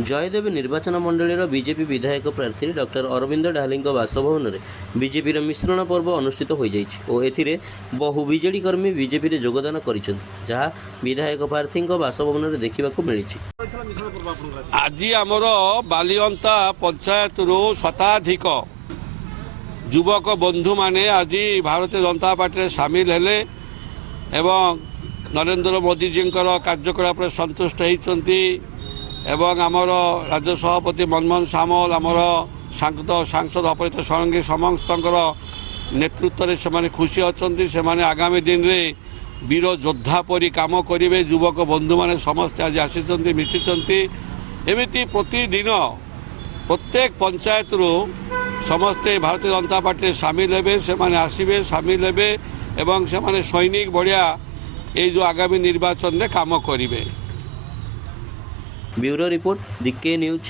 जयदेव निर्वाचन मंडलीर बीजेपी विधायक प्रार्थी डॉक्टर अरविंद ढाली बासभवन में बीजेपी मिश्रण पर्व अनुष्ठित हो जाए बहु बीजेडी कर्मी बीजेपी योगदान कर विधायक प्रार्थी बासभवन में देखा मिली। आज आमर बालिअंता पंचायत शताधिक युवक बंधु माने आज भारतीय जनता पार्टी सामिल हेले एवं नरेंद्र मोदी जी कार्यकलाप संतुष्ट होती एवं आमर राज्य सभापति मनमोहन सामल आमर सांसद अपरित षडंगी समस्त नेतृत्व में से खुशी अच्छा से आगामी दिन में वीर योद्धा परी काम करेंगे युवक बंधु मैंने समस्ते आज आसी मिसी एमती प्रतिदिन प्रत्येक पंचायत रू समस्ते भारतीय जनता पार्टी सामिल हे से आसवे सामिल हे एवं से सैनिक बढ़िया ये जो आगामी निर्वाचन में काम करेंगे। Bureau report DK news.